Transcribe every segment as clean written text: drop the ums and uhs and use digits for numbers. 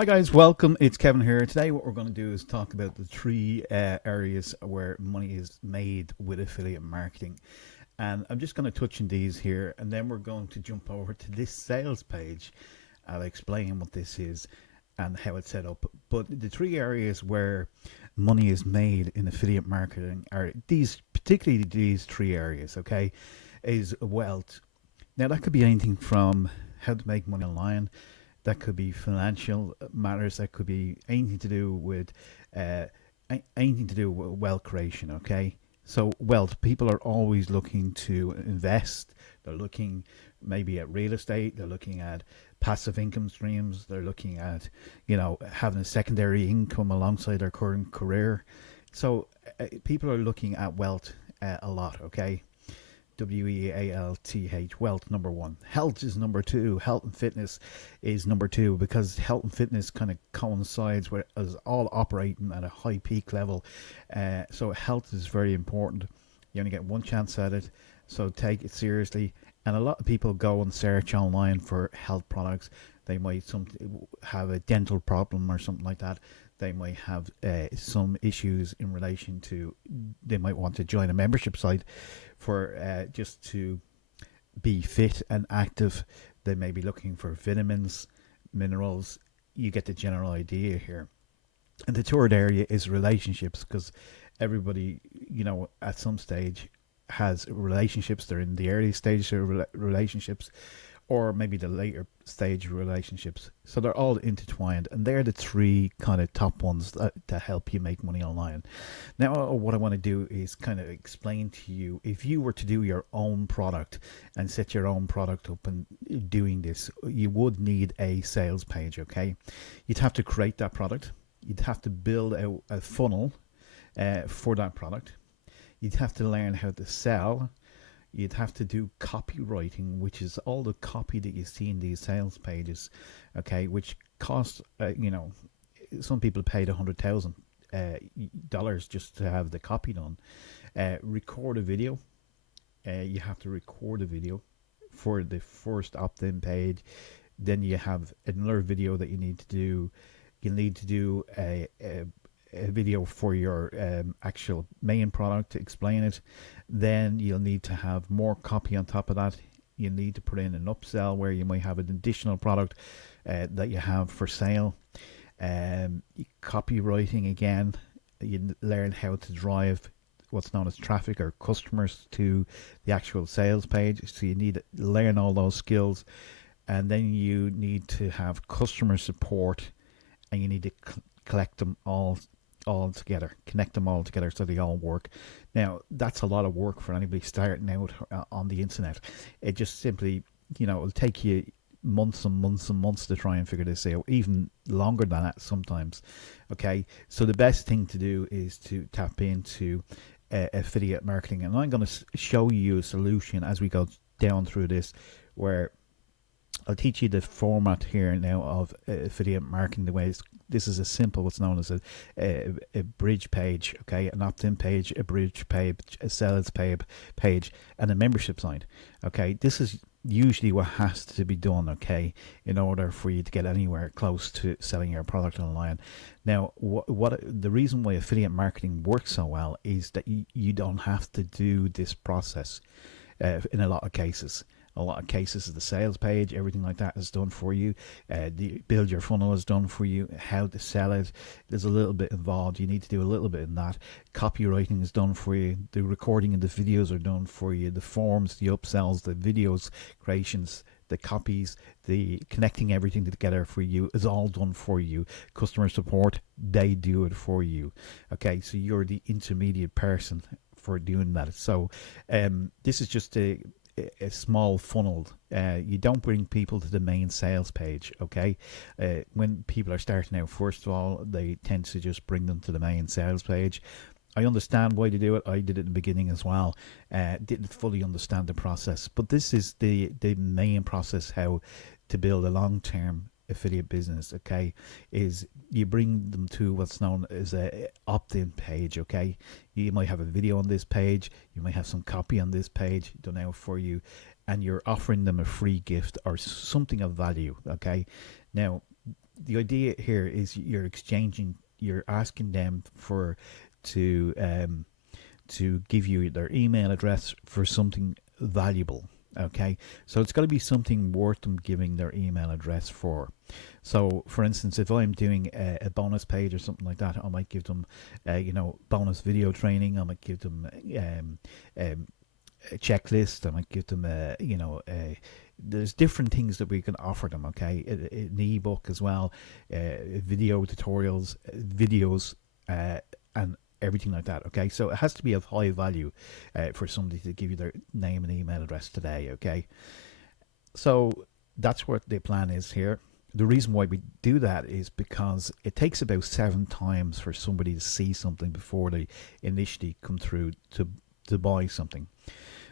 Hi guys, welcome. It's Kevin here. Today what we're going to do is talk about the three areas where money is made with affiliate marketing. And I'm just going to touch on these here, and then we're going to jump over to this sales page. I'll explain what this is and how it's set up. But the three areas where money is made in affiliate marketing are particularly these three areas, okay? Is wealth. Now that could be anything from how to make money online, that could be financial matters, that could be anything to do with uh, anything to do with wealth creation. Okay, so wealth, people are always looking to invest. They're looking maybe at real estate, they're looking at passive income streams, they're looking at having a secondary income alongside their current career. So people are looking at wealth a lot. Okay, wealth, wealth, number one. Health is number two. Health and fitness is number two, because health and fitness kind of coincides with us all operating at a high peak level. So health is very important. You only get one chance at it, so take it seriously. And a lot of people go and search online for health products. They might have a dental problem or something like that. They might have some issues in relation to, they might want to join a membership site for just to be fit and active. They may be looking for vitamins, minerals. You get the general idea here. And the third area is relationships, because everybody, at some stage has relationships. They're in the early stage of relationships, or maybe the later stage relationships. So they're all intertwined, and they're the three kind of top ones that help you make money online. Now, what I want to do is kind of explain to you, if you were to do your own product and set your own product up and doing this, you would need a sales page, okay? You'd have to create that product. You'd have to build a funnel for that product. You'd have to learn how to sell. You'd have to do copywriting, which is all the copy that you see in these sales pages, okay, which costs, some people paid $100,000 just to have the copy done. Record a video. You have to record a video for the first opt-in page. Then you have another video that you need to do. You need to do a video for your actual main product to explain it. Then you'll need to have more copy on top of that. You need to put in an upsell where you might have an additional product that you have for sale. Copywriting again, you learn how to drive what's known as traffic or customers to the actual sales page. So you need to learn all those skills, and then you need to have customer support, and you need to collect them all together, connect them all together so they all work. Now, that's a lot of work for anybody starting out on the internet. It just simply, it'll take you months and months and months to try and figure this out, even longer than that sometimes. Okay, so the best thing to do is to tap into affiliate marketing, and I'm going to show you a solution as we go down through this, where I'll teach you the format here now of affiliate marketing. The way this is a simple, what's known as a bridge page, okay, an opt-in page, a bridge page, a sales page, and a membership site. Okay, this is usually what has to be done, okay, in order for you to get anywhere close to selling your product online. Now, what the reason why affiliate marketing works so well is that you don't have to do this process in a lot of cases. A lot of cases, the sales page, everything like that is done for you. The build your funnel is done for you. How to sell it, there's a little bit involved. You need to do a little bit in that. Copywriting is done for you. The recording of the videos are done for you. The forms, the upsells, the videos creations, the copies, the connecting everything together for you is all done for you. Customer support, they do it for you. Okay, so you're the intermediate person for doing that. So this is just a small funnel. You don't bring people to the main sales page, okay? When people are starting out, first of all, they tend to just bring them to the main sales page. I understand why they do it. I did it in the beginning as well. Didn't fully understand the process, but this is the main process how to build a long-term affiliate business, okay, is you bring them to what's known as a opt-in page, okay? You might have a video on this page, you might have some copy on this page done out for you, and you're offering them a free gift or something of value, okay? Now, the idea here is you're asking them to give you their email address for something valuable. Okay, so it's got to be something worth them giving their email address for. So, for instance, if I'm doing a bonus page or something like that, I might give them, bonus video training. I might give them um, a checklist. I might give them there's different things that we can offer them. Okay, an ebook as well, video tutorials, videos, and everything like that. Okay, so it has to be of high value for somebody to give you their name and email address today. Okay, so that's what the plan is here. The reason why we do that is because it takes about 7 times for somebody to see something before they initially come through to buy something.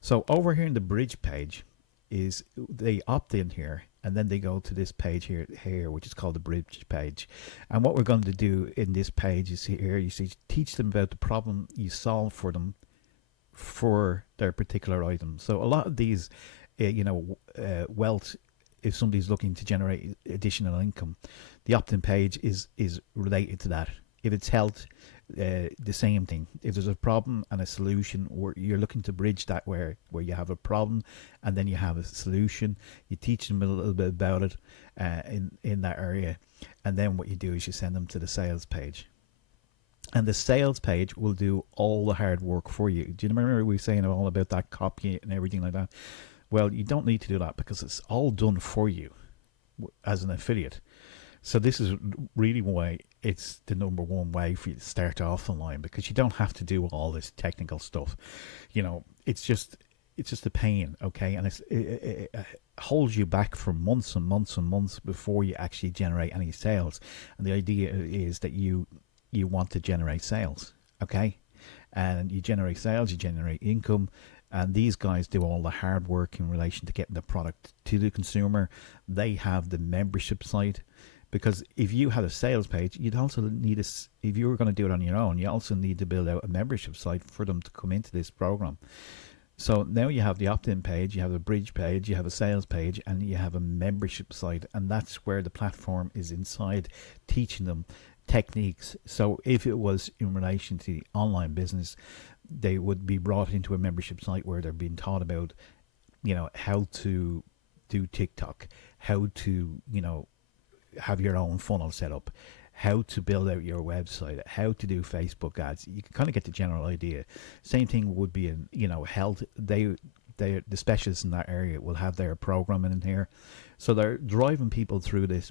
So over here in the bridge page is they opt in here, and then they go to this page here, which is called the bridge page. And what we're going to do in this page is here, you see, teach them about the problem you solve for them for their particular item. So a lot of these, wealth, if somebody's looking to generate additional income, the opt-in page is related to that. If it's health, the same thing. If there's a problem and a solution, where you're looking to bridge that where you have a problem and then you have a solution, you teach them a little bit about it in that area, and then what you do is you send them to the sales page. And the sales page will do all the hard work for you. Do you remember we were saying all about that copy and everything like that? Well, you don't need to do that because it's all done for you as an affiliate. So this is really why it's the number one way for you to start off online, because you don't have to do all this technical stuff. It's just a pain, okay? And it holds you back for months and months and months before you actually generate any sales. And the idea is that you want to generate sales, okay? And you generate sales, you generate income, and these guys do all the hard work in relation to getting the product to the consumer. They have the membership site, because if you had a sales page, you'd also need if you were going to do it on your own, you also need to build out a membership site for them to come into this program. So now you have the opt-in page, you have a bridge page, you have a sales page, and you have a membership site, and that's where the platform is inside teaching them techniques. So if it was in relation to the online business, they would be brought into a membership site where they're being taught about, how to do TikTok, how to, have your own funnel set up, how to build out your website, how to do Facebook ads. You can kind of get the general idea. Same thing would be in, health. The specialists in that area will have their programming in here. So they're driving people through this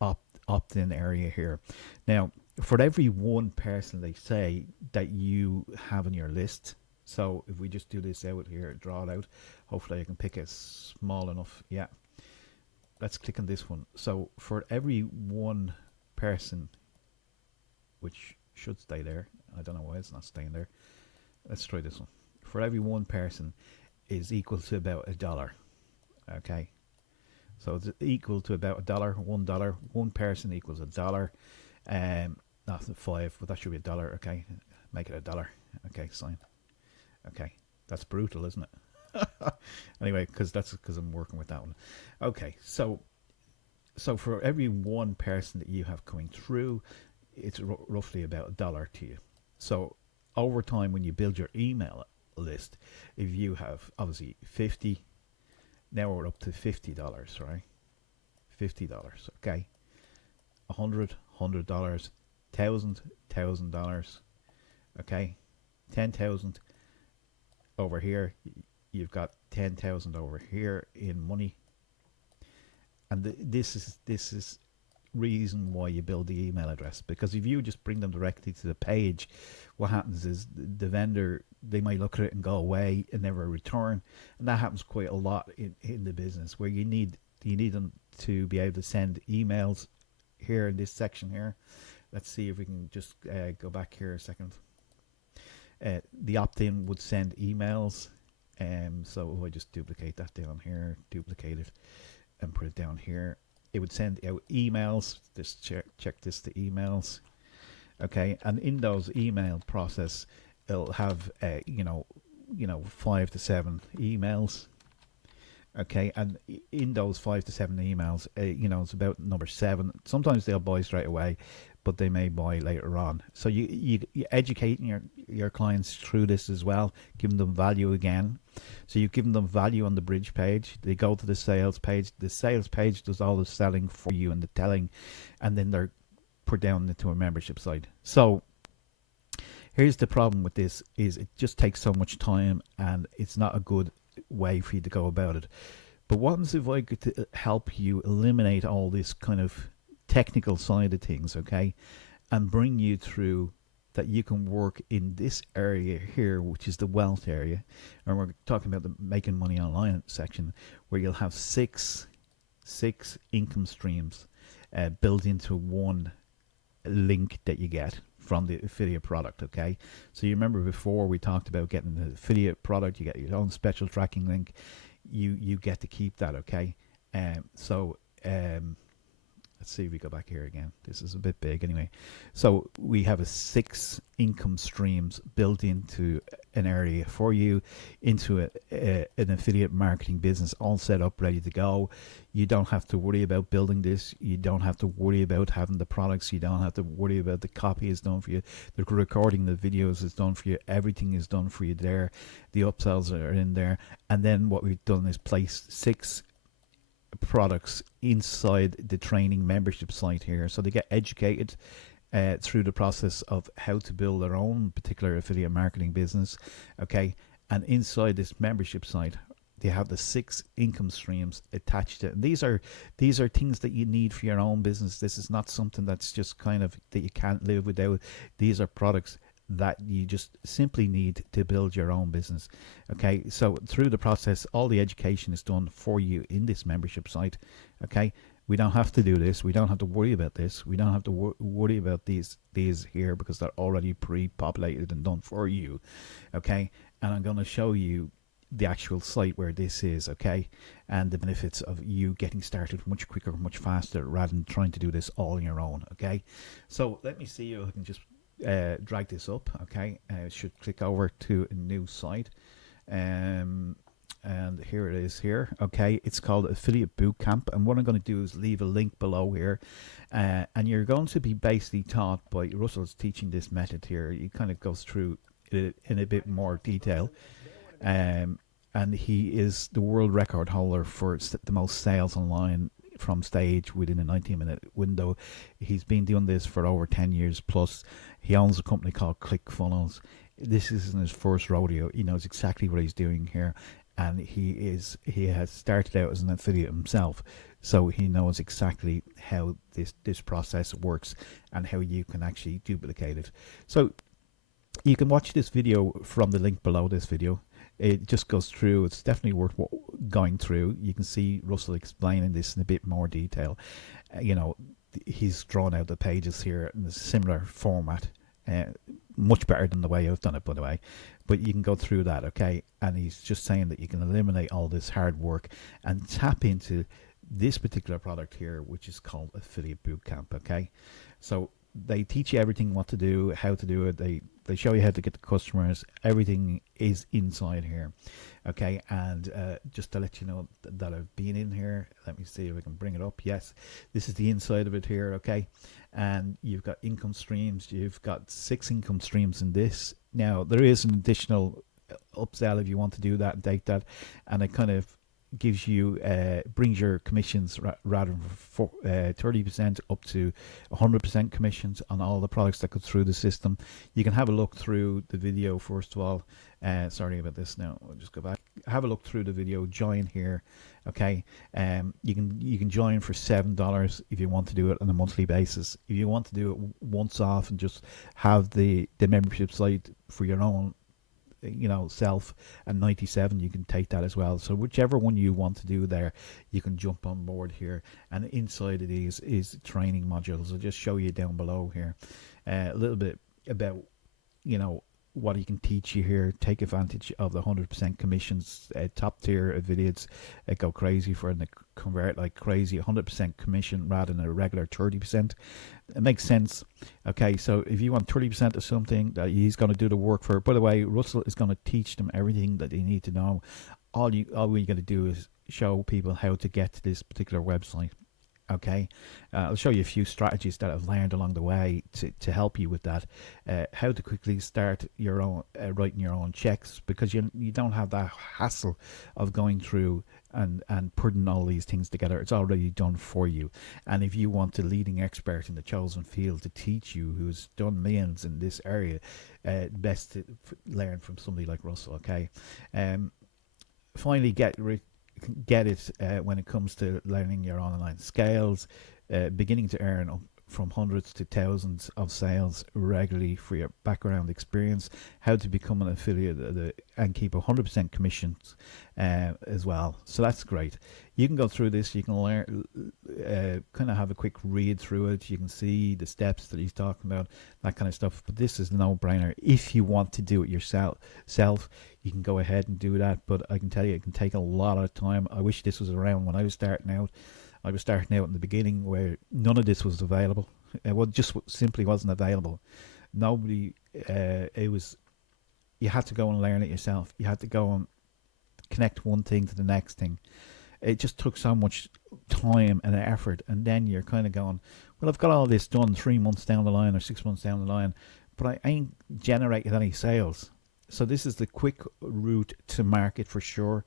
opt-in area here. Now, for every one person they say that you have on your list, so if we just do this out here, draw it out, hopefully I can pick a small enough, yeah. Let's click on this one. So for every one person, which should stay there, I don't know why it's not staying there. Let's try this one. For every one person is equal to about $1. Okay. So it's equal to about $1, $1. One person equals $1. Not 5, but that should be $1. Okay. Make it $1. Okay, sign. Okay. That's brutal, isn't it? Anyway, because I'm working with that one. Okay, so for every one person that you have coming through, it's roughly about $1 to you. So over time, when you build your email list, if you have obviously 50, now we're up to $50, right? $50, okay. $100, $100, $1,000, okay. 10,000 over here. You've got 10,000 over here in money, and this is reason why you build the email address, because if you just bring them directly to the page, what happens is the vendor, they might look at it and go away and never return, and that happens quite a lot in the business, where you need them to be able to send emails here in this section here. Let's see if we can just go back here a second. The opt-in would send emails. So if I just duplicate that down here, duplicate it, and put it down here, it would send out emails. Just check this, the emails. Okay, and in those email process, it'll have 5 to 7 emails. Okay, and in those 5 to 7 emails, it's about number 7. Sometimes they'll buy straight away, but they may buy later on. So you educating your clients through this as well, giving them value again. So you've given them value on the bridge page. They go to the sales page. The sales page does all the selling for you and the telling, and then they're put down into a membership site. So here's the problem with this: is it just takes so much time, and it's not a good way for you to go about it. But what happens if I could help you eliminate all this kind of technical side of things, okay, and bring you through that you can work in this area here, which is the wealth area, and we're talking about the making money online section, where you'll have six income streams built into one link that you get from the affiliate product. Okay, so you remember before we talked about getting the affiliate product, you get your own special tracking link, you get to keep that. Okay, so let's see if we go back here again. This is a bit big anyway. So we have a 6 income streams built into an area for you, into an affiliate marketing business, all set up, ready to go. You don't have to worry about building this. You don't have to worry about having the products. You don't have to worry about the copy is done for you. The recording the videos is done for you. Everything is done for you there. The upsells are in there. And then what we've done is place 6 products inside the training membership site here, so they get educated through the process of how to build their own particular affiliate marketing business. Okay, and inside this membership site they have the 6 income streams attached to it. And these are things that you need for your own business. This is not something that's just kind of that you can't live without. These are products that you just simply need to build your own business. Okay, so through the process, all the education is done for you in this membership site. Okay, we don't have to do this. We don't have to worry about this. We don't have to worry about these here, because they're already pre-populated and done for you. Okay, and I'm going to show you the actual site where this is. Okay, and the benefits of you getting started much quicker, much faster, rather than trying to do this all on your own. Okay, so let me see if I can just drag this up. Okay, should click over to a new site, and here it is here. Okay, it's called Affiliate Bootcamp, and what I'm going to do is leave a link below here, and you're going to be basically taught by Russell's teaching this method here. He kind of goes through it in a bit more detail, and he is the world record holder for the most sales online from stage within a 19-minute window. He's been doing this for over 10 years plus. He owns a company called ClickFunnels. This isn't his first rodeo. He knows exactly what he's doing here, and he has started out as an affiliate himself, so he knows exactly how this process works and how you can actually duplicate it. So you can watch this video from the link below this video. It just goes through. It's definitely worth going through. You can see Russell explaining this in a bit more detail. He's drawn out the pages here in a similar format, much better than the way I've done it, by the way. But you can go through that, okay? And he's just saying that you can eliminate all this hard work and tap into this particular product here, which is called Affiliate Bootcamp, okay? So they teach you everything, what to do, how to do it. They show you how to get the customers. Everything is inside here, okay? And just to let you know that I've been in here, let me see if I can bring it up. Yes, this is the inside of it here, okay? And you've got income streams. You've got 6 income streams in this. Now there is an additional upsell if you want to do that and take that, and it kind of gives you brings your commissions rather from 30% up to 100% commissions on all the products that go through the system. You can have a look through the video first of all. Sorry about this. Now I'll just go back. Have a look through the video. Join here, okay? You can join for $7 if you want to do it on a monthly basis. If you want to do it once off and just have the membership site for your own self and 97, you can take that as well. So whichever one you want to do there, you can jump on board here. And inside of these is training modules. I'll just show you down below here a little bit about what he can teach you here. Take advantage of the 100% commissions. Top tier affiliates go crazy for it, and they convert like crazy. 100% commission rather than a regular 30%. It makes sense. Okay, so if you want 30% of something that he's going to do the work for, by the way, Russell is going to teach them everything that they need to know. All you got to do is show people how to get to this particular website. Okay, I'll show you a few strategies that I've learned along the way to help you with that. How to quickly start your own writing your own checks, because you don't have that hassle of going through and putting all these things together. It's already done for you. And if you want a leading expert in the chosen field to teach you, who's done millions in this area, best to learn from somebody like Russell. Okay, finally get it when it comes to learning your online scales, beginning to earn from hundreds to thousands of sales regularly for your background experience, how to become an affiliate and keep 100% commissions as well. So that's great. You can go through this. You can learn, kind of have a quick read through it. You can see the steps that he's talking about, that kind of stuff. But this is a no-brainer. If you want to do it yourself, you can go ahead and do that. But I can tell you, it can take a lot of time. I wish this was around when I was starting out. I was starting out in the beginning where none of this was available. Well, just simply wasn't available. Nobody, it was, you had to go and learn it yourself. You had to go and connect one thing to the next thing. It just took so much time and effort. And then you're kind of going, well, I've got all this done 3 months down the line or 6 months down the line, but I ain't generated any sales. So this is the quick route to market for sure,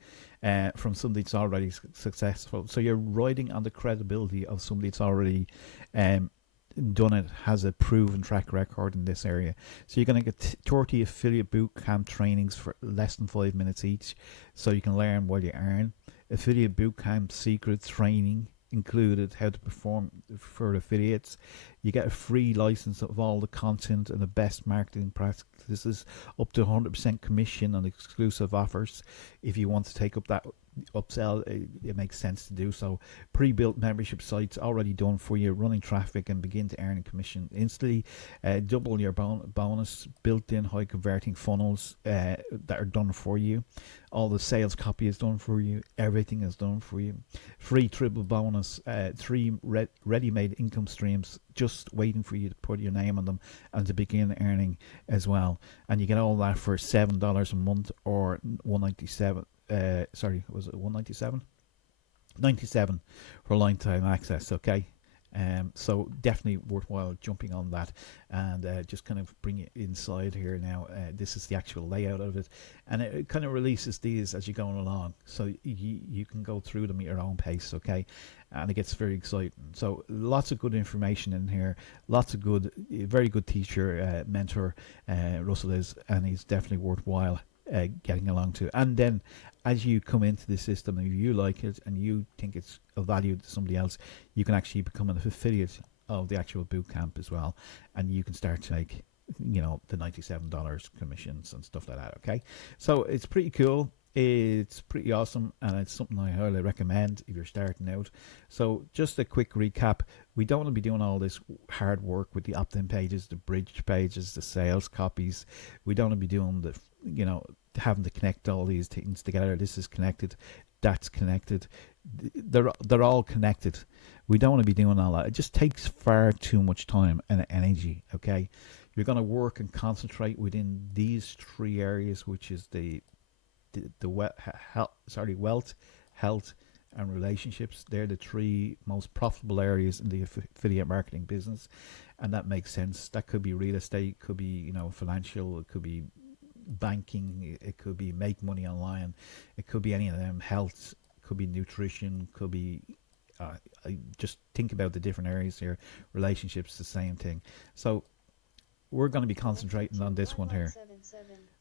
from somebody that's already successful. So you're riding on the credibility of somebody that's already done it, has a proven track record in this area. So you're going to get 30 affiliate bootcamp trainings for less than 5 minutes each, so you can learn while you earn. Affiliate bootcamp secret training included, how to perform for affiliates. You get a free license of all the content and the best marketing practices, up to 100% commission on exclusive offers. If you want to take up that upsell, it makes sense to do so. Pre-built membership sites already done for you, running traffic and begin to earn a commission instantly. Double your bonus, built-in high converting funnels that are done for you. All the sales copy is done for you. Everything is done for you. Free triple bonus, 3 ready-made income streams just waiting for you to put your name on them and to begin earning as well. And you get all that for $7 a month or $197. Sorry, was it $197? $97 for lifetime access. Okay. So definitely worthwhile jumping on that, and just kind of bring it inside here now. This is the actual layout of it, and it kind of releases these as you're going along, so you can go through them at your own pace. Okay, and it gets very exciting. So lots of good information in here, lots of good, very good teacher, mentor, Russell is, and he's definitely worthwhile getting along to. And then as you come into the system, if you like it and you think it's of value to somebody else, you can actually become an affiliate of the actual boot camp as well, and you can start to make, you know, the $97 commissions and stuff like that. Okay, so it's pretty cool, it's pretty awesome, and it's something I highly recommend if you're starting out. So just a quick recap: we don't want to be doing all this hard work with the opt-in pages, the bridge pages, the sales copies. We don't want to be doing the, you know, having to connect all these things together. This is connected, that's connected, they're all connected. We don't want to be doing all that. It just takes far too much time and energy. Okay, you're going to work and concentrate within these 3 areas, which is the wealth, health, and relationships. They're the 3 most profitable areas in the affiliate marketing business, and that makes sense. That could be real estate, could be, you know, financial, it could be banking, it could be make money online, it could be any of them. Health could be nutrition, could be I just think about the different areas here. Relationships, the same thing. So we're going to be concentrating on this one here.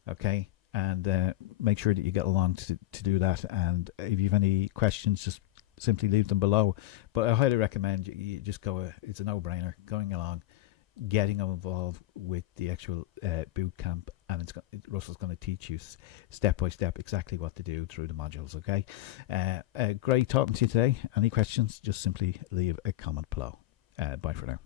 Okay, and make sure that you get along to do that. And if you have any questions, just simply leave them below. But I highly recommend you just go, it's a no-brainer, going along, getting involved with the actual boot camp, and Russell's going to teach you step by step exactly what to do through the modules. Okay, great talking to you today. Any questions, just simply leave a comment below. Bye for now.